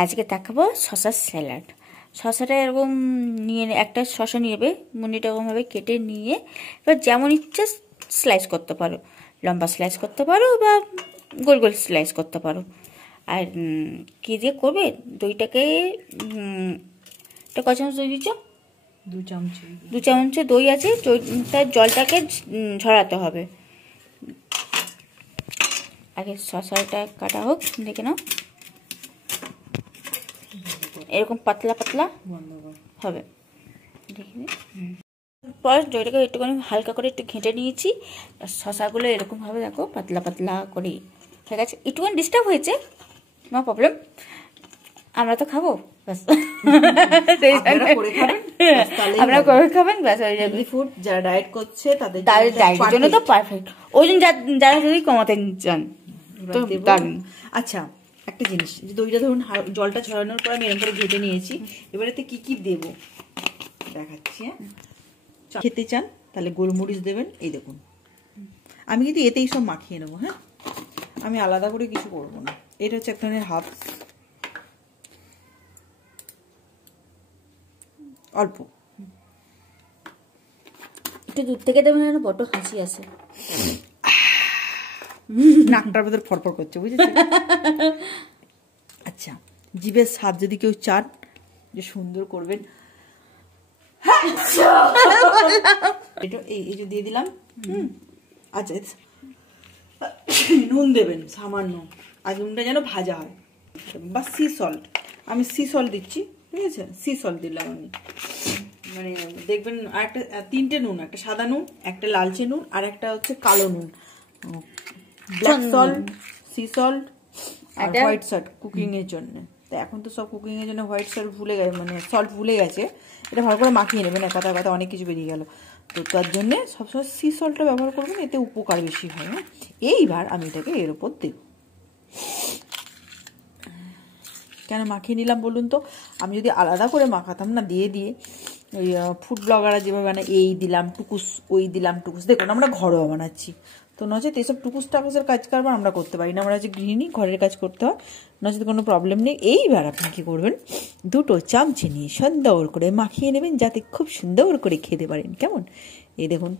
আজকে দেখাবো শশার স্যালাড। শশাটা এরকম নিয়ে একটা শশা নেবে, মুন্ডিটা এরকমভাবে কেটে নিয়ে এবার যেমন ইচ্ছা স্লাইস করতে পারো, লম্বা স্লাইস করতে পারো বা গোল গোল স্লাইস করতে পারো। আর কী দিয়ে করবে, দইটাকে এটা ক চামচ দই দিচ্ছ? 2 চামচ দই আছে, তার জলটাকে ঝরাতে হবে। আগে শশাটা কাটা হোক, দেখে নাও এরকম পাতলা পাতলা হবে। পর দইটাকে একটুখানি হালকা করে একটু ঘেঁটে নিয়েছি। শশাগুলো এরকমভাবে দেখো পাতলা পাতলা করে হয়ে গেছে। একটুখানি ডিস্টার্ব হয়েছে, নো প্রবলেম, আমরা তো খাবো ব্যাস। আপনারা করে খাবেন ব্যাস, হয়ে যাবে। ফুড যারা ডায়েট করছে তাদের ডায়েটের জন্য তো পারফেক্ট। ওই জন্য যারা যদি কমাতে চান তো দারুণ। আচ্ছা, একটা জিনিস, দইটা ধরুন জলটা ছড়ানোর পর আমি এরকম করে ঘেটে নিয়েছি, এবারেতে কি কি দেবো দেখাচ্ছি। হ্যাঁ, খেতে চান তাহলে গোলমরিচ দেবেন, এই দেখুন আমি কিন্তু এতেই সব মাখিয়ে নেবো। হ্যাঁ, আমি আলাদা করে কিছু করবো না। এটা হচ্ছে এক ধরনের হাফ, অল্প একটু দূর থেকে দেবেন, বড্ড হাসি আসে, নাকটার ভেতর ফরফর করছে, বুঝেছেন? আচ্ছা, জিভের স্বাদ যদি কেউ চান যে সুন্দর করবেন, এটা এই যে দিয়ে দিলাম। আচ্ছা, নুন দেবেন সামান্য, আর নুনটা যেন ভাজা হয়, বা সি সল্ট, আমি সি সল্ট দিচ্ছি, ঠিক আছে? সি সল্ট দিলাম আমি, মানে দেখবেন। আর একটা 3টে নুন, একটা সাদা নুন, একটা লালচে নুন, আর একটা হচ্ছে কালো নুন, ব্ল্যাক সল্ট, সি সল্ট আর হোয়াইট সল্ট কুকিং এর জন্য। তো এখন তো সব কুকিং এর জন্য হোয়াইট সল্ট ভুলে গেছে, মানে সল্ট ভুলে গেছে। এটা ভালো করে মাখিয়ে নেবেন, কথা কথা অনেক কিছু বেরিয়ে গেল। তো তার জন্যে সবসময় সি সল্টটা ব্যবহার করবেন, এতে উপকার বেশি হয়। হ্যাঁ, এইবার আমি এটাকে এর ওপর দেব। কেন মাখিয়ে নিলাম বলুন তো? আমি যদি আলাদা করে মাখাতাম না, দিয়ে দিয়ে ওই ফুড ব্লগাররা যেভাবে বানায়, এই দিলাম টুকুস, ওই দিলাম টুকুস, দেখুন আমরা ঘরোয়া বানাচ্ছি। তো নচেত এইসব টুকুস টাকুসের কাজ কারবার আমরা করতে পারি না, আমরা হচ্ছে গৃহিণী, ঘরের কাজ করতে হয়, নচেত কোনো প্রবলেম নেই। এইবার আপনি কী করবেন, 2 চামচে নিয়ে সুন্দর করে মাখিয়ে নেবেন, যাতে খুব সুন্দর করে খেতে পারেন। কেমন? এই দেখুন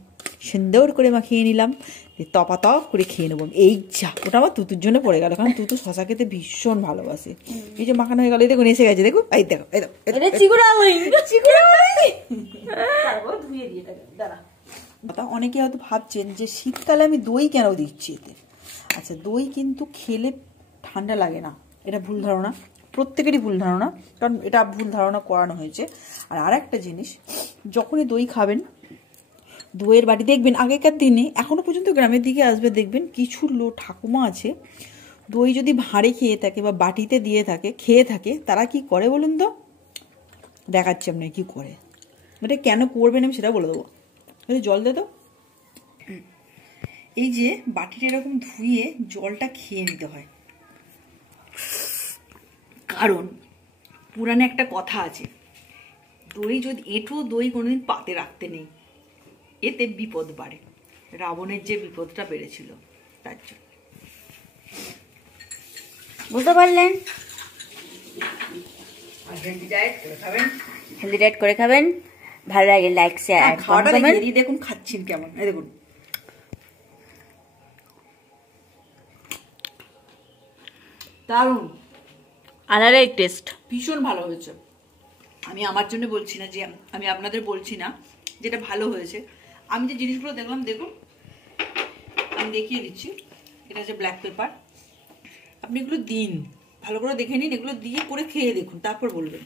সুন্দর করে মাখিয়ে নিলাম, তপ করে খেয়ে নেব। এই যা, ওটা আমার তুতুর জন্য পড়ে গেল, কারণ তুতু শশা খেতে ভীষণ ভালোবাসে। এই যে মাখানো হয়ে গেল, এই দেখুন এসে গেছে, দেখুন, এই দেখো, এই দেখো, অনেকে হয়তো ভাবছেন যে শীতকালে আমি দই কেন দিচ্ছি এতে। আচ্ছা, দই কিন্তু খেলে ঠান্ডা লাগে না, এটা ভুল ধারণা, প্রত্যেকেরই ভুল ধারণা, কারণ এটা ভুল ধারণা করানো হয়েছে। আর আরেকটা জিনিস, যখনই দই খাবেন, দইয়ের বাটি দেখবেন আগেকার দিনে, এখনো পর্যন্ত গ্রামের দিকে আসবে দেখবেন কিছু ঠাকুমা আছে, দই যদি ভাঁড়ে খেয়ে থাকে বা বাটিতে দিয়ে থাকে, খেয়ে থাকে, তারা কি করে বলুন তো? দেখাচ্ছি আপনার কি করে, এটা কেন করবেন আমি সেটা বলে দেবো। জল দে তো, এই যে বাটিটা এরকম ধুয়ে জলটা খেয়ে নিতে হয়, কারণ পুরাণে একটা কথা আছে, দই যদি এঁঠো দই কোনোদিন পাতে রাখতে নেই, এতে বিপদ বাড়ে। রাবণের যে বিপদটা বেড়েছিল তার জন্য। বুঝতে পারলেন? হেলদি ডায়েট করে খাবেন, ভালো লাগে, লাইক শেয়ার খাওয়াটা দেখিয়ে দেখুন খাচ্ছেন কেমন। এই দেখুন, দারুণ, আলাদাই টেস্ট, ভীষণ ভালো হয়েছে। আমি আমার জন্য বলছি না, যে আমি আপনাদের বলছি না যেটা ভালো হয়েছে। আমি যে জিনিসগুলো দেখলাম, দেখুন আমি দেখিয়ে দিচ্ছি। এটা হচ্ছে ব্ল্যাক পেপার, আপনি এগুলো দিন, ভালো করে দেখে নিন, এগুলো দিয়ে করে খেয়ে দেখুন, তারপর বলবেন।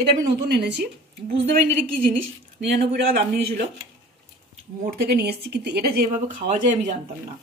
এটা আমি নতুন এনেছি, বুঝতে পারিনি এটা কি জিনিস। 99 টাকা দাম নিয়েছিল, মোড় থেকে নিয়ে এসেছি, কিন্তু এটা যেভাবে খাওয়া যায় আমি জানতাম না।